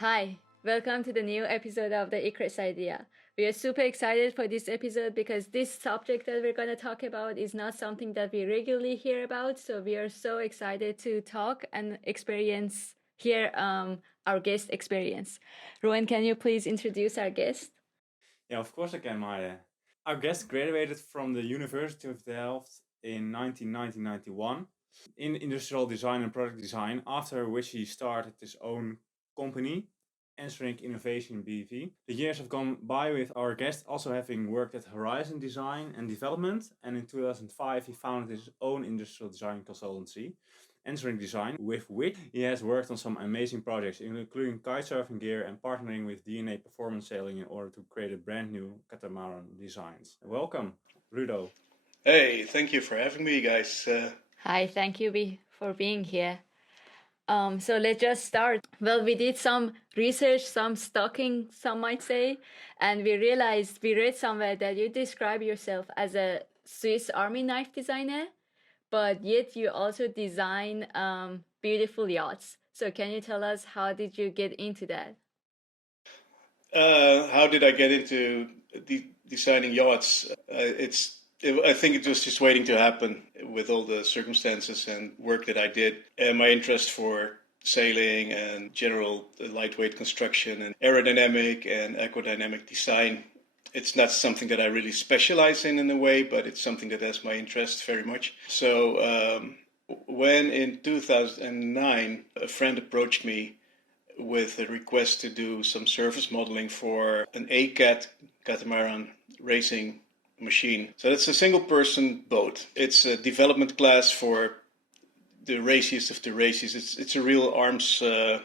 Hi, welcome to the new episode of the Icarus idea. We are super excited for this episode because this subject that we're going to talk about is not something that we regularly hear about. So we are so excited to talk and hear our guest experience. Rowan, can you please introduce our guest? Yeah, of course I can, Maya. Our guest graduated from the University of Delft in 1991 in industrial design and product design, after which he started his own company, Enserink Innovating BV. The years have gone by with our guest also having worked at Horizon Design and Development, and in 2005 he founded his own industrial design consultancy, Enserink Design, with which he has worked on some amazing projects, including kitesurfing gear and partnering with DNA Performance Sailing in order to create a brand new catamaran designs. Welcome, Rudo. Hey, thank you for having me, guys. Hi, thank you for being here. So let's just start. Well, we did some research, some stalking, some might say, and we read somewhere that you describe yourself as a Swiss Army knife designer, but yet you also design beautiful yachts. So can you tell us how did you get into that? How did I get into designing yachts? I think it was just waiting to happen with all the circumstances and work that I did, and my interest for sailing and general lightweight construction and aerodynamic and aquadynamic design. It's not something that I really specialize in a way, but it's something that has my interest very much. So when in 2009 a friend approached me with a request to do some surface modeling for an ACAT catamaran racing machine. So that's a single person boat. It's a development class for the raciest of the races. It's a real arms how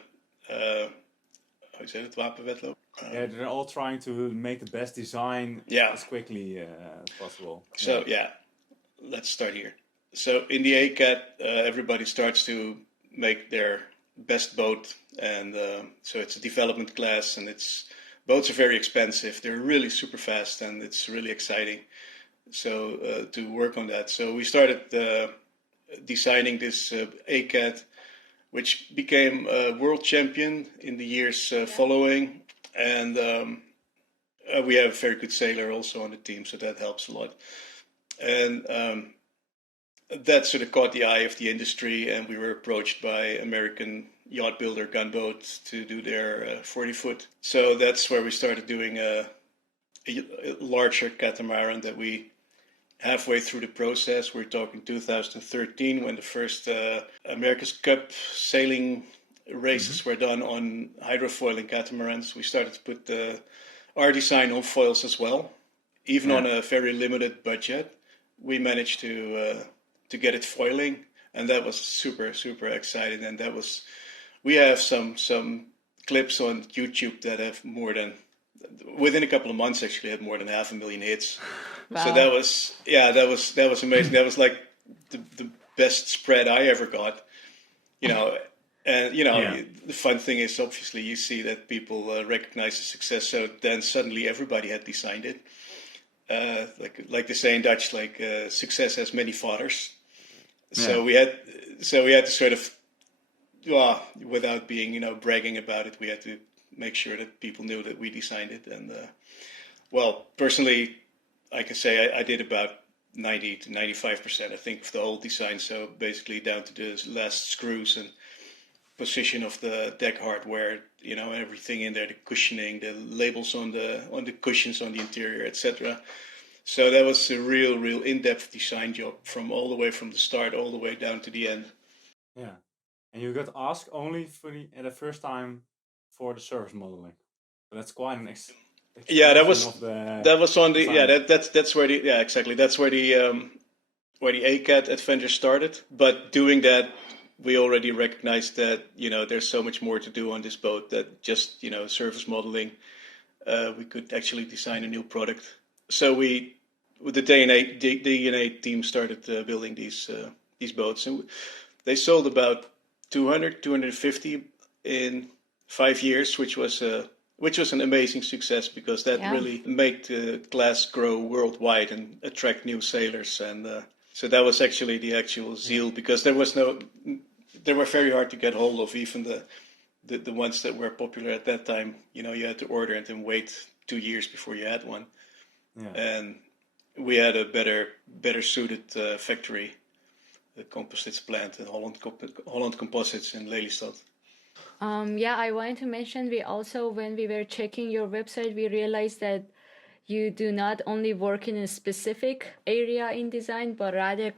is it, wapenwedloop? Yeah, they're all trying to make the best design as quickly as possible. So let's start here. So in the ACAT, everybody starts to make their best boat, and so it's a development class, and boats are very expensive. They're really super fast, and it's really exciting. So to work on that, so we started designing this ACAT, which became a world champion in the years following, and we have a very good sailor also on the team, so that helps a lot. And that sort of caught the eye of the industry, and we were approached by American yacht builder Gunboat to do their 40-foot. So that's where we started doing a larger catamaran that we halfway through the process. We're talking 2013 when the first America's Cup sailing races were done on hydrofoiling catamarans. We started to put our design on foils as well, even on a very limited budget. We managed to get it foiling, and that was super exciting. And we have some clips on YouTube that have within a couple of months actually had more than 500,000 hits. Wow. So that was amazing. That was like the best spread I ever got, and the fun thing is obviously you see that people recognize the success, so then suddenly everybody had designed it. Like they say in Dutch, success has many fathers. So we had to sort of, without being bragging about it, we had to make sure that people knew that we designed it. And personally, I can say I did about 90 to 95%, I think, of the whole design. So basically down to the last screws and position of the deck hardware, everything in there, the cushioning, the labels on the cushions on the interior, etc. So that was a real in-depth design job from all the way from the start all the way down to the end. Yeah, and you got asked only for the first time for the surface modeling. So that's quite an that was on the that's where the exactly that's where the ACAT adventure started. But doing that, we already recognized that there's so much more to do on this boat that just surface modeling. We could actually design a new product. So with the DNA team started building these boats, and they sold about 250 in 5 years, which was an amazing success because that really made the class grow worldwide and attract new sailors. And so that was actually the actual zeal, because they were very hard to get hold of. Even the ones that were popular at that time, you had to order it and wait 2 years before you had one. Yeah. And we had a better suited factory, the composites plant in Holland Composites in Lelystad. Yeah, I wanted to mention we also, when we were checking your website, we realized that you do not only work in a specific area in design, but rather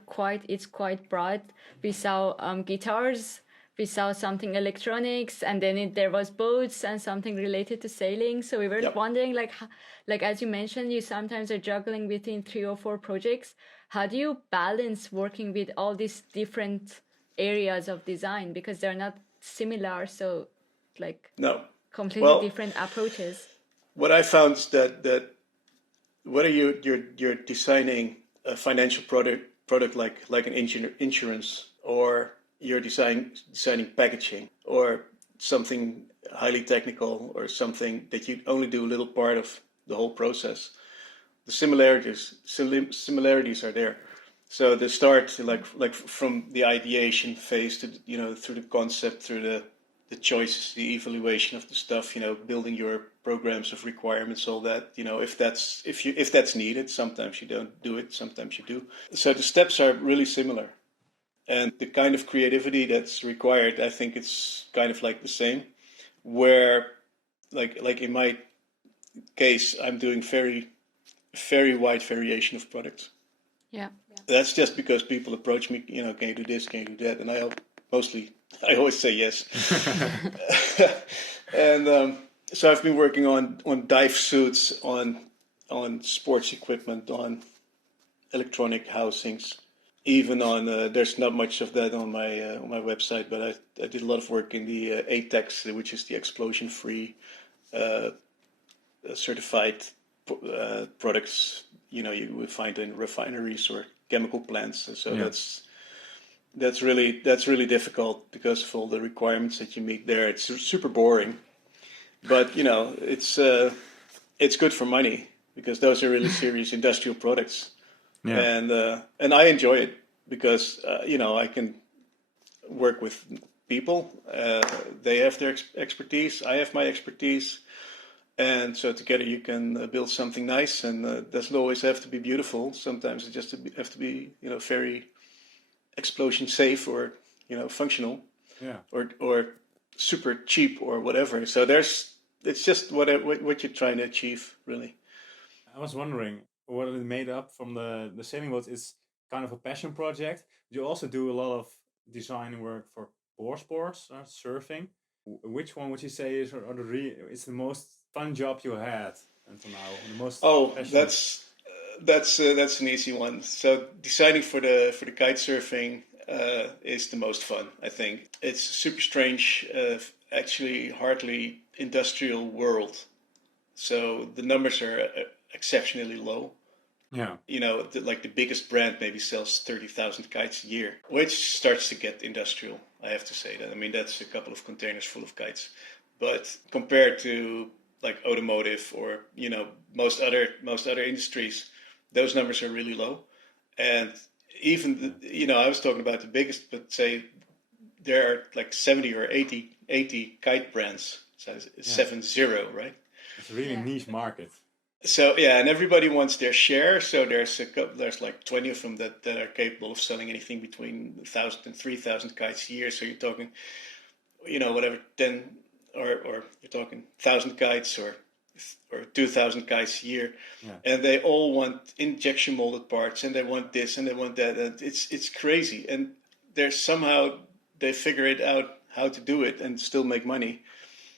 it's quite broad. We saw guitars, we saw something electronics, and then there was boats and something related to sailing. So we were Yep. wondering, like as you mentioned, you sometimes are juggling between 3 or 4 projects. How do you balance working with all these different areas of design, because they're not similar, so like No. completely Well, different approaches? what I found is that whether you're designing a financial product like an insurance, or you're designing packaging, or something highly technical, or something that you only do a little part of the whole process, the similarities are there. So the start, like from the ideation phase to through the concept, through the choices, the evaluation of the stuff, building your programs of requirements, all that, if that's needed. Sometimes you don't do it, sometimes you do. So the steps are really similar, and the kind of creativity that's required, I think it's kind of like the same. Where, like in my case, I'm doing very wide variation of products. Yeah. That's just because people approach me, can you do this, can you do that, and I always say yes. And so I've been working on dive suits, on sports equipment, on electronic housings, even on there's not much of that on my website, but I did a lot of work in the ATEX, which is the explosion-free certified products. You would find in refineries or chemical plants, and so that's really difficult because of all the requirements that you meet there. It's super boring, but it's good for money because those are really serious industrial products. Yeah. And I enjoy it because I can work with people. They have their expertise, I have my expertise, and so together you can build something nice. And doesn't always have to be beautiful. Sometimes it just have to be very explosion safe, or functional, Yeah. or super cheap or whatever. So it's just what you're trying to achieve, really. I was wondering what it made up from the sailing boat is kind of a passion project. You also do a lot of design work for board sports, surfing. Which one would you say is is the most fun job you had until now? The most Oh, passionate? that's an easy one. So designing for the kite surfing is the most fun, I think. It's a super strange, actually hardly industrial world. So the numbers are exceptionally low. Yeah. Like the biggest brand maybe sells 30,000 kites a year, which starts to get industrial. I have to say that. I mean, that's a couple of containers full of kites. But compared to like automotive or most other industries, those numbers are really low. And even I was talking about the biggest, but say there are like 70 or 80 kite brands. So it's 70, right? It's a really niche market. So yeah, and everybody wants their share. So there's like 20 of them that are capable of selling anything between 1,000 and 3,000 kites a year. So you're talking, whatever, 10 or you're talking 1,000 kites or 2,000 kites a year, and they all want injection molded parts, and they want this and they want that, and it's crazy. And they figure it out how to do it and still make money.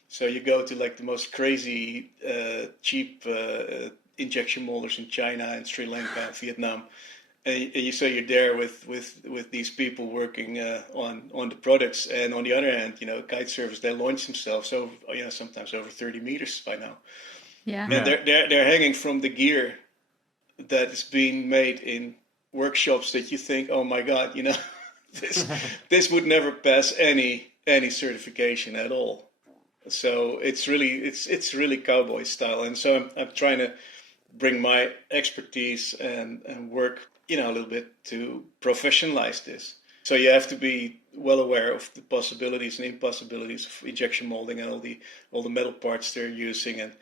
So you go to like the most crazy cheap injection molders in China and Sri Lanka and Vietnam, and you're there with these people working on the products. And on the other hand, kite surfers, they launch themselves over sometimes over 30 meters by now. Yeah. And they're hanging from the gear that is being made in workshops that you think, oh my God, this would never pass any certification at all. So it's really cowboy style, and so I'm trying to bring my expertise and work a little bit to professionalize this. So you have to be well aware of the possibilities and impossibilities of injection molding and all the metal parts they're using. And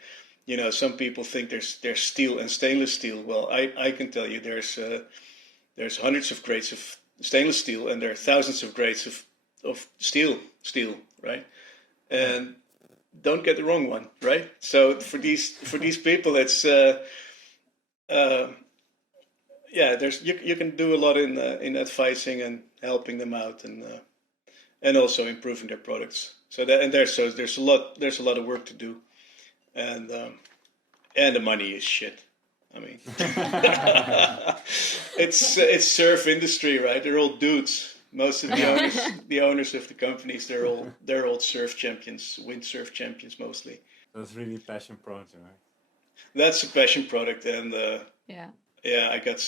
some people think there's steel and stainless steel. Well, I can tell you there's hundreds of grades of stainless steel, and there are thousands of grades of steel, right? And don't get the wrong one, right? So for these people, it's there's you can do a lot in advising and helping them out, and also improving their products. So there's a lot of work to do, and the money is shit. I mean, it's surf industry, right? They're all dudes. Most of the owners of the companies, they're all surf champions, windsurf champions mostly. That's really passion project, right? That's a passion product, and Yeah. I got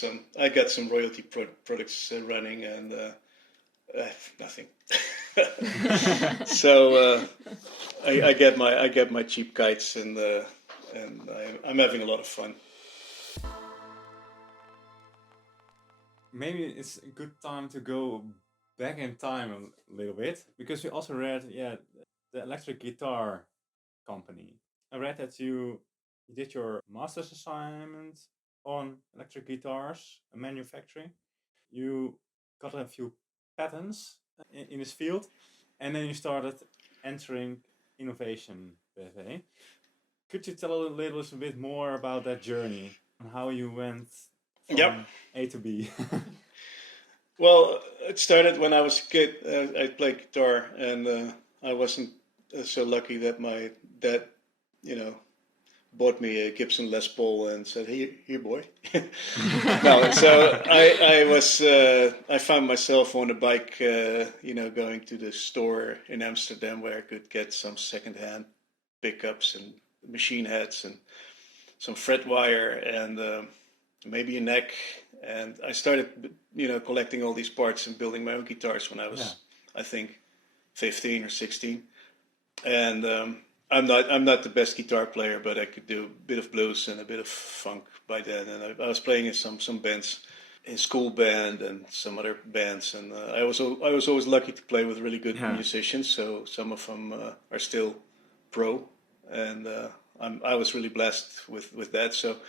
some royalty products running, and nothing. So I get my cheap kites, and I'm having a lot of fun. Maybe it's a good time to go back in time a little bit, because we also read, the electric guitar company. I read that you did your master's assignment on electric guitars and manufacturing. You got a few patents in this field, and then you started entering innovation BV. Could you tell a little bit more about that journey and how you went from Yep. A to B? Well, it started when I was a kid. I played guitar, and I wasn't so lucky that my dad, bought me a Gibson Les Paul and said, "Here, boy." No, so I found myself on a bike, going to the store in Amsterdam where I could get some secondhand pickups and machine heads and some fret wire and maybe a neck. And I started, collecting all these parts and building my own guitars when I was, I think, 15 or 16. And I'm not the best guitar player, but I could do a bit of blues and a bit of funk by then. And I was playing in some bands, in school band and some other bands. And I was always lucky to play with really good musicians. So some of them are still pro, and I was really blessed with that. So.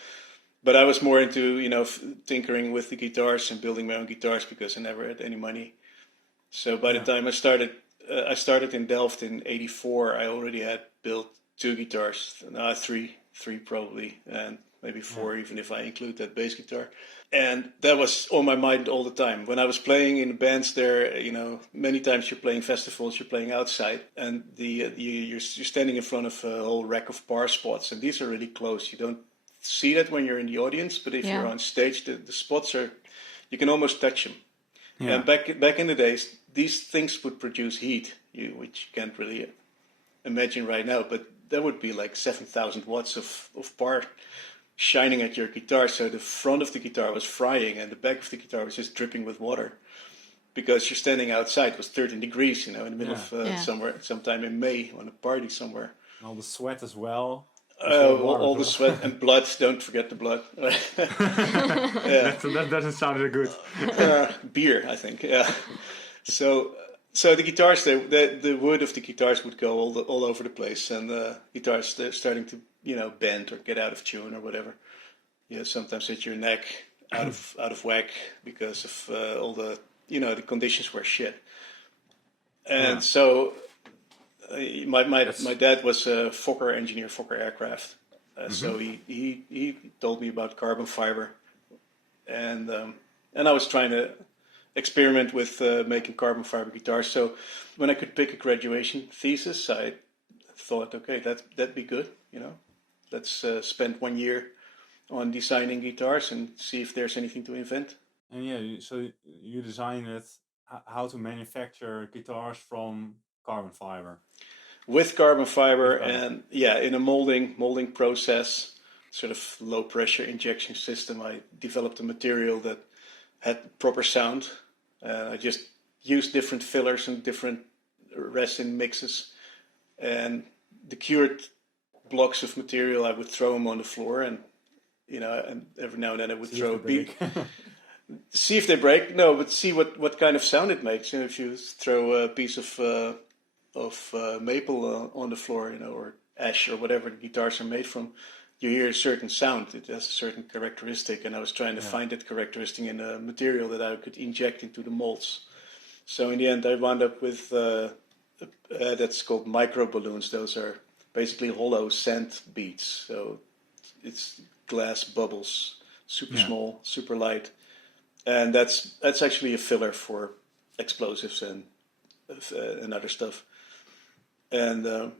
But I was more into, tinkering with the guitars and building my own guitars because I never had any money. So by the time I started in Delft in '84, I already had built 2 guitars, three probably, and maybe 4 even if I include that bass guitar. And that was on my mind all the time. When I was playing in bands there, many times you're playing festivals, you're playing outside, and you're standing in front of a whole rack of bar spots, and these are really close. You don't see that when you're in the audience, but if you're on stage, the spots you can almost touch them. Yeah. And back in the days, these things would produce heat, which you can't really imagine right now, but that would be like 7,000 watts of bar shining at your guitar. So the front of the guitar was frying and the back of the guitar was just dripping with water because you're standing outside. It was 13 degrees, in the middle of sometime in May on a party somewhere. And all the sweat as well. All the sweat and blood. Don't forget the blood. That doesn't sound very good. Beer, I think. Yeah. So the guitars, the wood of the guitars would go all over the place, and the guitars they're starting to bend or get out of tune or whatever. Sometimes hit your neck out of whack because of all the the conditions were shit. And so. My dad was a Fokker engineer, Fokker aircraft. So he told me about carbon fiber, and I was trying to experiment with making carbon fiber guitars. So when I could pick a graduation thesis, I thought, okay, that'd be good. Let's spend 1 year on designing guitars and see if there's anything to invent. And so you designed it, how to manufacture guitars from carbon fiber. With carbon fiber and in a molding process, sort of low pressure injection system, I developed a material that had proper sound. I just used different fillers and different resin mixes, and the cured blocks of material I would throw them on the floor, and and every now and then I would throw a beat. See if they break. No, but see what kind of sound it makes. You know, if you throw a piece of maple on the floor, you know, or ash or whatever the guitars are made from, you hear a certain sound. It has a certain characteristic, and I was trying to find that characteristic in a material that I could inject into the molds. So in the end, I wound up with that's called micro balloons. Those are basically hollow sand beads. So it's glass bubbles, super small, super light, and that's actually a filler for explosives and other stuff. And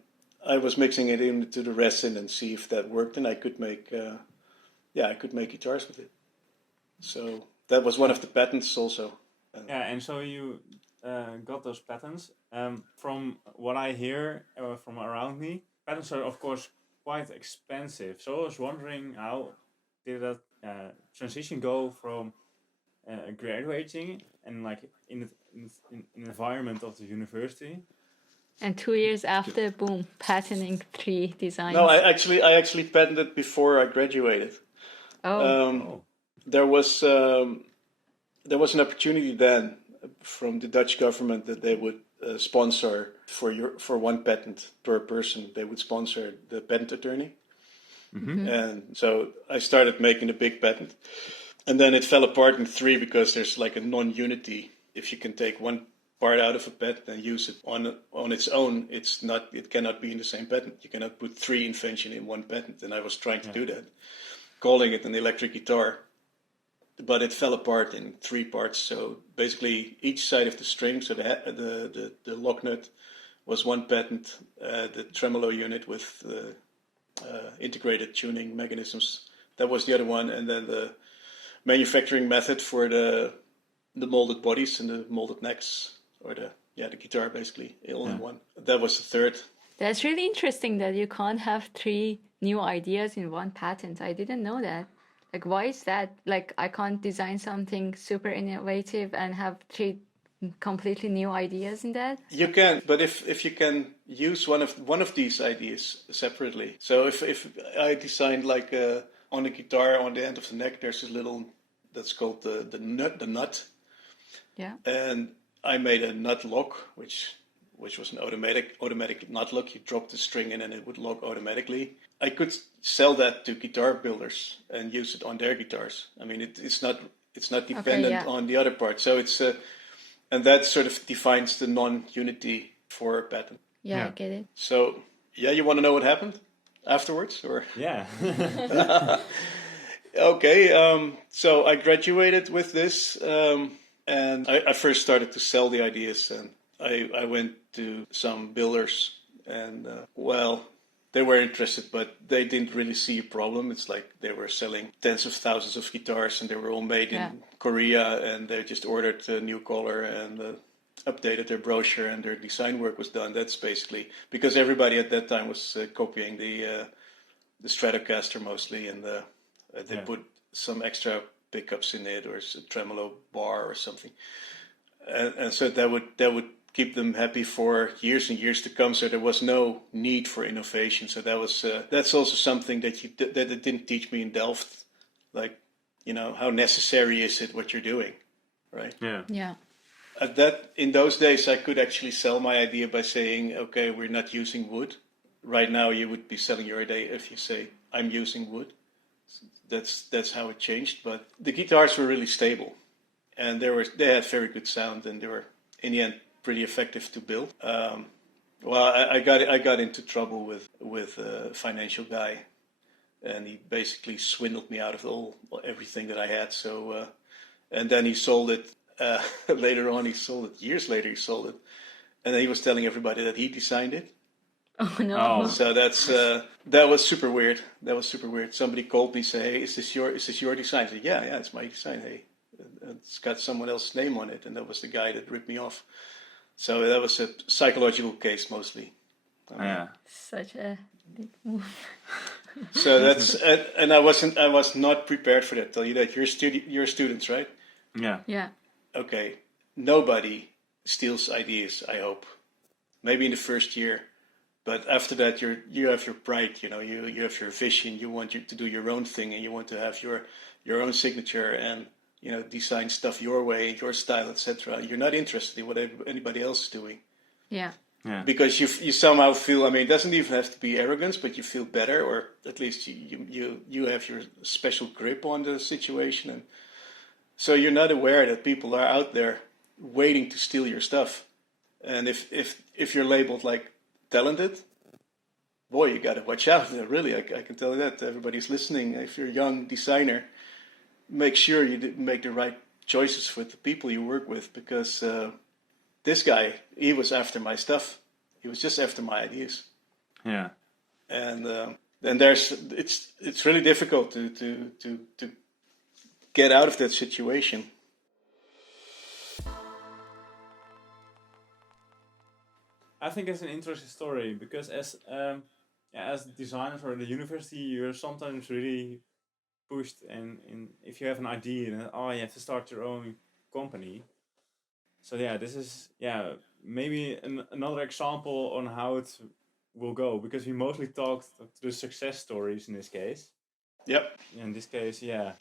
I was mixing it into the resin and see if that worked, and I could make guitars with it. So that was one of the patents also. And so you got those patents. From what I hear from around me, patents are of course quite expensive. So I was wondering, how did that transition go from graduating and like in an environment of the university? And 2 years after, boom, patenting 3 designs. No, I actually patented before I graduated. There was an opportunity then from the Dutch government that they would sponsor for one patent per person. They would sponsor the patent attorney, and so I started making a big patent, and then it fell apart in 3 because there's like a non-unity. If you can take one part out of a patent and use it on its own, it cannot be in the same patent. You cannot put 3 inventions in one patent, and I was trying to do that, calling it an electric guitar. But it fell apart in 3 parts. So basically, each side of the string, so the lock nut was one patent, the tremolo unit with the integrated tuning mechanisms, that was the other one, and then the manufacturing method for the molded bodies and the molded necks, or the guitar basically, all in one. That was the third. That's really interesting that you can't have 3 new ideas in one patent. I didn't know that. Like, why is that? Like, I can't design something super innovative and have 3 completely new ideas in that? You can, but if you can use one of these ideas separately. So if I designed like on the guitar on the end of the neck, there's a little that's called the nut. Yeah. And I made a nut lock, which was an automatic nut lock. You drop the string in and it would lock automatically. I could sell that to guitar builders and use it on their guitars. I mean, it's not dependent on the other part. So it's and that sort of defines the non-unity for a patent. Yeah, I get it. So you want to know what happened afterwards, or? Yeah. Okay. So I graduated with this, and I first started to sell the ideas, and I went to some builders, and they were interested, but they didn't really see a problem. It's like they were selling tens of thousands of guitars, and they were all made in Korea, and they just ordered a new color and updated their brochure, and their design work was done. That's basically because everybody at that time was copying the Stratocaster mostly, and they put some extra pickups in it, or a tremolo bar or something, and so that would keep them happy for years and years to come. So there was no need for innovation. So that's also something that it didn't teach me in Delft. Like, you know, how necessary is it what you're doing, right? Yeah. In those days, I could actually sell my idea by saying, okay, we're not using wood. Right now, you would be selling your idea if you say, I'm using wood. That's how it changed. But the guitars were really stable, and they had very good sound, and they were, in the end, pretty effective to build. I got into trouble with a financial guy, and he basically swindled me out of everything that I had. So, and then he sold it. Later on, he sold it. Years later, he sold it, and then he was telling everybody that he designed it. Oh no! So that was super weird. Somebody called me, say, "Hey, is this your design?" I said, "Yeah, it's my design." Hey, it's got someone else's name on it, and that was the guy that ripped me off. So that was a psychological case mostly. Such a big move. So that's and I was not prepared for that. Tell you that you're students, right? Yeah. Okay. Nobody steals ideas, I hope. Maybe in the first year, but after that you have your pride. You know, you have your vision. You want to do your own thing, and you want to have your own signature. And design stuff your way, your style, etc. You're not interested in what anybody else is doing. Yeah. Yeah. Because you somehow feel, I mean, it doesn't even have to be arrogance, but you feel better, or at least you have your special grip on the situation, and so you're not aware that people are out there waiting to steal your stuff. And if you're labeled like talented, boy, you got to watch out. Really, I can tell you that. Everybody's listening. If you're a young designer, make sure you make the right choices with the people you work with, because this guy, he was after my stuff. He was just after my ideas. Yeah. And it's really difficult to get out of that situation. I think it's an interesting story because as designers or the university, you're sometimes really pushed, and if you have an idea, then you have to start your own company. So yeah, this is maybe another example on how it will go, because we mostly talked to the success stories in this case. Yep. In this case, a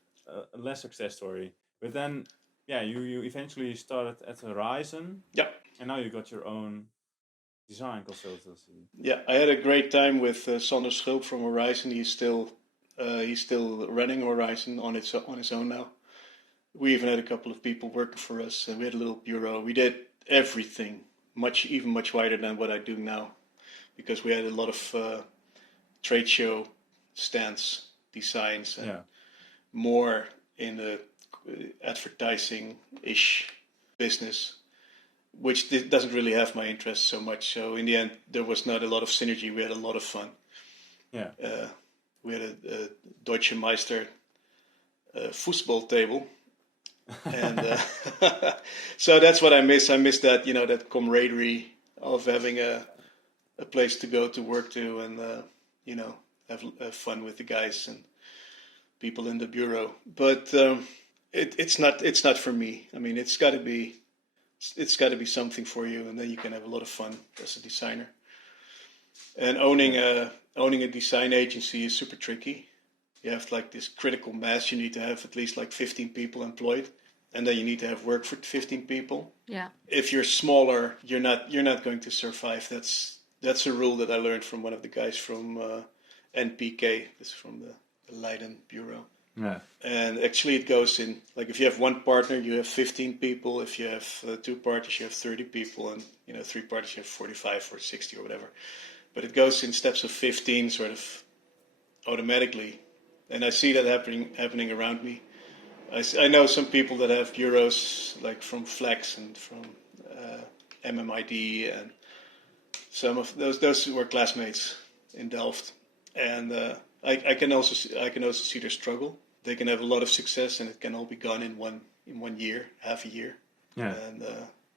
less success story. But then, you eventually started at Horizon. Yep. And now you got your own design consultancy. Yeah, I had a great time with Sander Schulp from Horizon. He's still running Horizon on his own now. We even had a couple of people working for us. We had a little bureau. We did everything, much wider than what I do now, because we had a lot of trade show stands, designs, and more in the advertising-ish business, which doesn't really have my interest so much. So in the end, there was not a lot of synergy. We had a lot of fun. Yeah. We had a Deutsche Meister football table. And so that's what I miss. I miss that, that camaraderie of having a place to go to work to, and have fun with the guys and people in the bureau. But it's not for me. I mean, it's got to be something for you, and then you can have a lot of fun as a designer. And owning a design agency is super tricky. You have like this critical mass. You need to have at least like 15 people employed, and then you need to have work for 15 people. Yeah. If you're smaller, you're not going to survive. That's a rule that I learned from one of the guys from NPK. This is from the Leiden bureau. Yeah. And actually, it goes in like, if you have one partner, you have 15 people. If you have two partners, you have 30 people, and three partners, you have 45 or 60 or whatever. But it goes in steps of 15, sort of automatically. And I see that happening around me. I know some people that have bureaus, like from Flex and from MMID, and some of those were classmates in Delft. And I can also see their struggle. They can have a lot of success, and it can all be gone in one year, half a year. Yeah.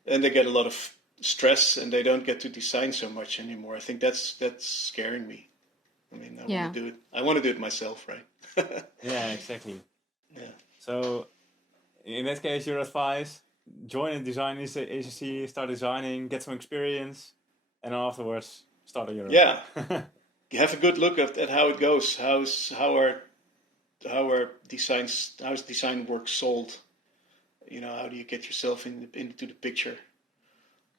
And they get a lot of stress, and they don't get to design so much anymore. I think that's scaring me. I mean, I want to do it. I want to do it myself, right? Yeah, exactly. Yeah. So, in that case, your advice: join a design agency, start designing, get some experience, and afterwards start on your own. Yeah. You have a good look at how it goes. How are design work sold? How do you get yourself into the picture?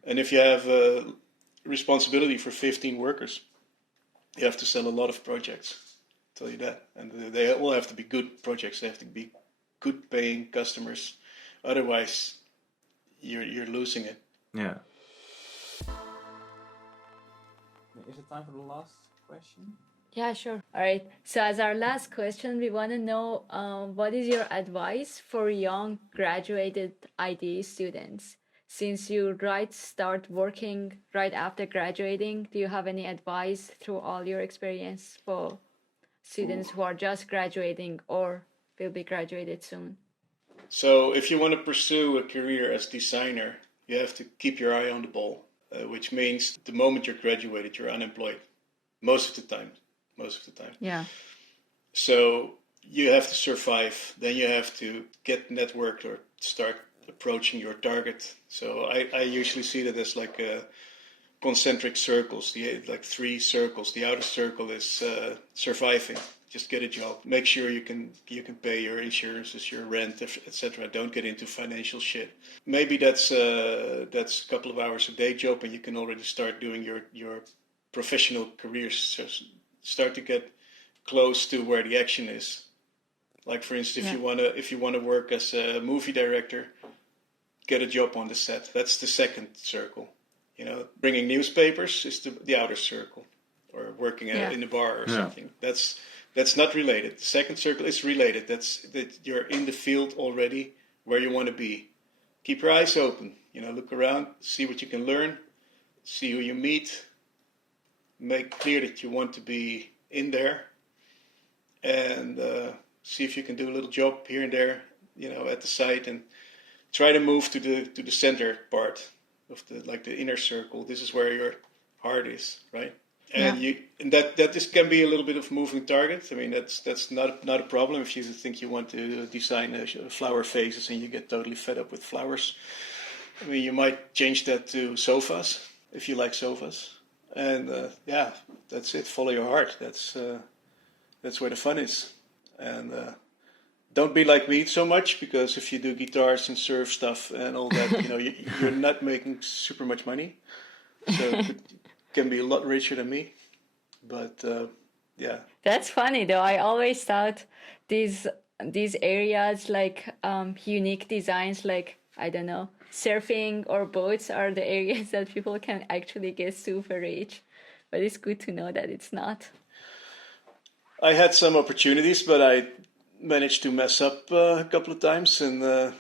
And if you have a responsibility for 15 workers, you have to sell a lot of projects. I'll tell you that. And they all have to be good projects. They have to be good paying customers. Otherwise, you're losing it. Yeah. Is it time for the last question? Yeah, sure. All right. So as our last question, we want to know what is your advice for young graduated IDE students? Since you start working right after graduating, do you have any advice through all your experience for students who are just graduating or will be graduated soon? So if you want to pursue a career as designer, you have to keep your eye on the ball, which means the moment you're graduated, you're unemployed. Most of the time. Yeah. So you have to survive. Then you have to get networked or start approaching your target. So I usually see that as like concentric circles, like 3 circles. The outer circle is surviving, Just get a job. Make sure you can pay your insurances, your rent, etc. Don't get into financial shit. Maybe that's a couple of hours a day job, and you can already start doing your professional career. So start to get close to where the action is. Like for instance, if you wanna work as a movie director, get a job on the set. That's the second circle. Bringing newspapers is the outer circle, or working in a bar or something. That's not related. The second circle is related. That you're in the field already where you want to be. Keep your eyes open. Look around, see what you can learn, see who you meet. Make clear that you want to be in there, and see if you can do a little job here and there, at the site, and try to move to the center part of the inner circle. This is where your heart is, right? And that this can be a little bit of moving target. I mean, that's not a problem if you think you want to design flower vases and you get totally fed up with flowers. I mean, you might change that to sofas if you like sofas. And that's it. Follow your heart. That's where the fun is. And don't be like me so much, because if you do guitars and surf stuff and all that, you're not making super much money. So can be a lot richer than me, but That's funny though. I always thought these areas like unique designs, like I don't know, surfing or boats, are the areas that people can actually get super rich. But it's good to know that it's not. I had some opportunities, but I managed to mess up a couple of times, and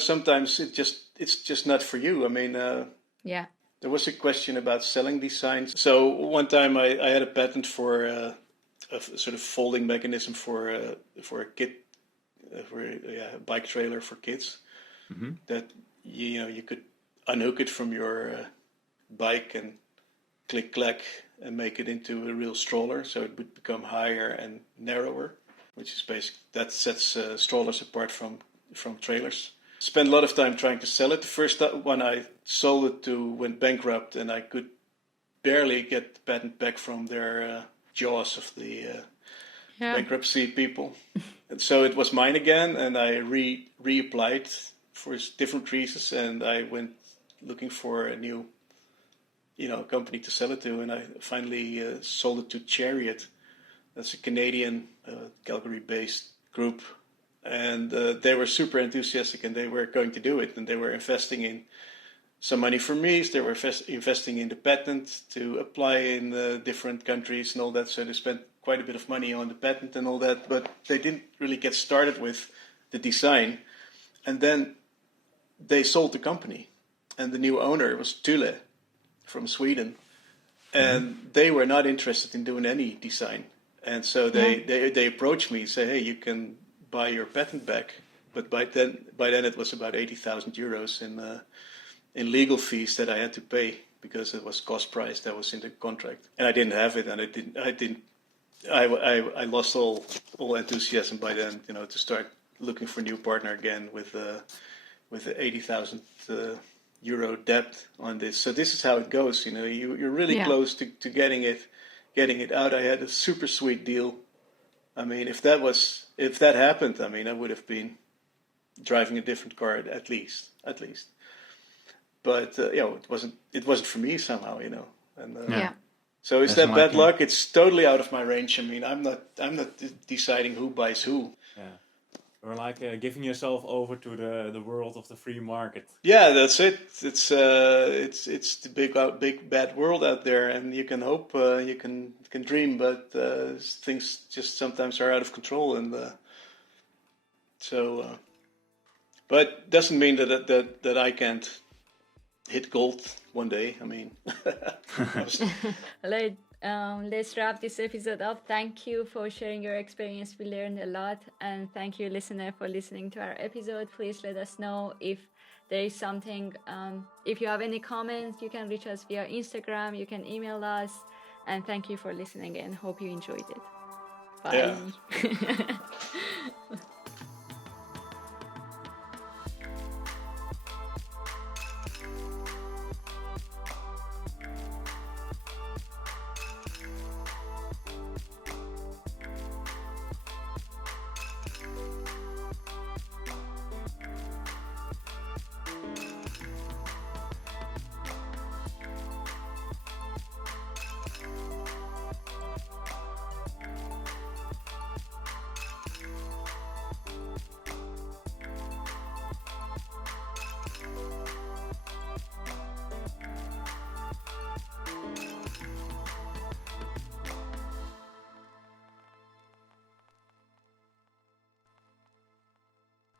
sometimes it's just not for you. I mean, there was a question about selling these signs. So one time I had a patent for a sort of folding mechanism for a kid, for a bike trailer for kids. Mm-hmm. That you could unhook it from your bike and click clack and make it into a real stroller, so it would become higher and narrower, which is that sets strollers apart from trailers. Spent a lot of time trying to sell it. The first one I sold it to went bankrupt, and I could barely get the patent back from their jaws of the bankruptcy people. And so it was mine again, and I reapplied for different reasons, and I went looking for a new company to sell it to, and I finally sold it to Chariot. That's a Canadian, Calgary-based group. And they were super enthusiastic, and they were going to do it, and they were investing in some money from me. They were investing in the patent to apply in different countries and all that. So they spent quite a bit of money on the patent and all that, but they didn't really get started with the design. And then they sold the company, and the new owner was Thule from Sweden, and they were not interested in doing any design. And so they approached me and say, hey, you can buy your patent back. But by then it was about 80,000 euros in legal fees that I had to pay, because it was cost price that was in the contract, and I didn't have it, and I lost all enthusiasm by then, to start looking for a new partner again with the 80,000 euro debt on this. So this is how it goes. You're really close to getting it out. I had a super sweet deal. I mean, if that happened, I mean, I would have been driving a different car at least. But it wasn't for me somehow, And so is that bad luck? It's totally out of my range. I mean, I'm not deciding who buys who. Yeah. Or like giving yourself over to the world of the free market. Yeah, that's it. It's the big bad world out there, and you can hope, you can dream, but things just sometimes are out of control, and but doesn't mean that I can't hit gold one day. I mean, let's wrap this episode up. Thank you for sharing your experience. We learned a lot, and thank you, listener, for listening to our episode. Please let us know if there is something. If you have any comments, you can reach us via Instagram. You can email us. And thank you for listening, and hope you enjoyed it. Bye. Yeah.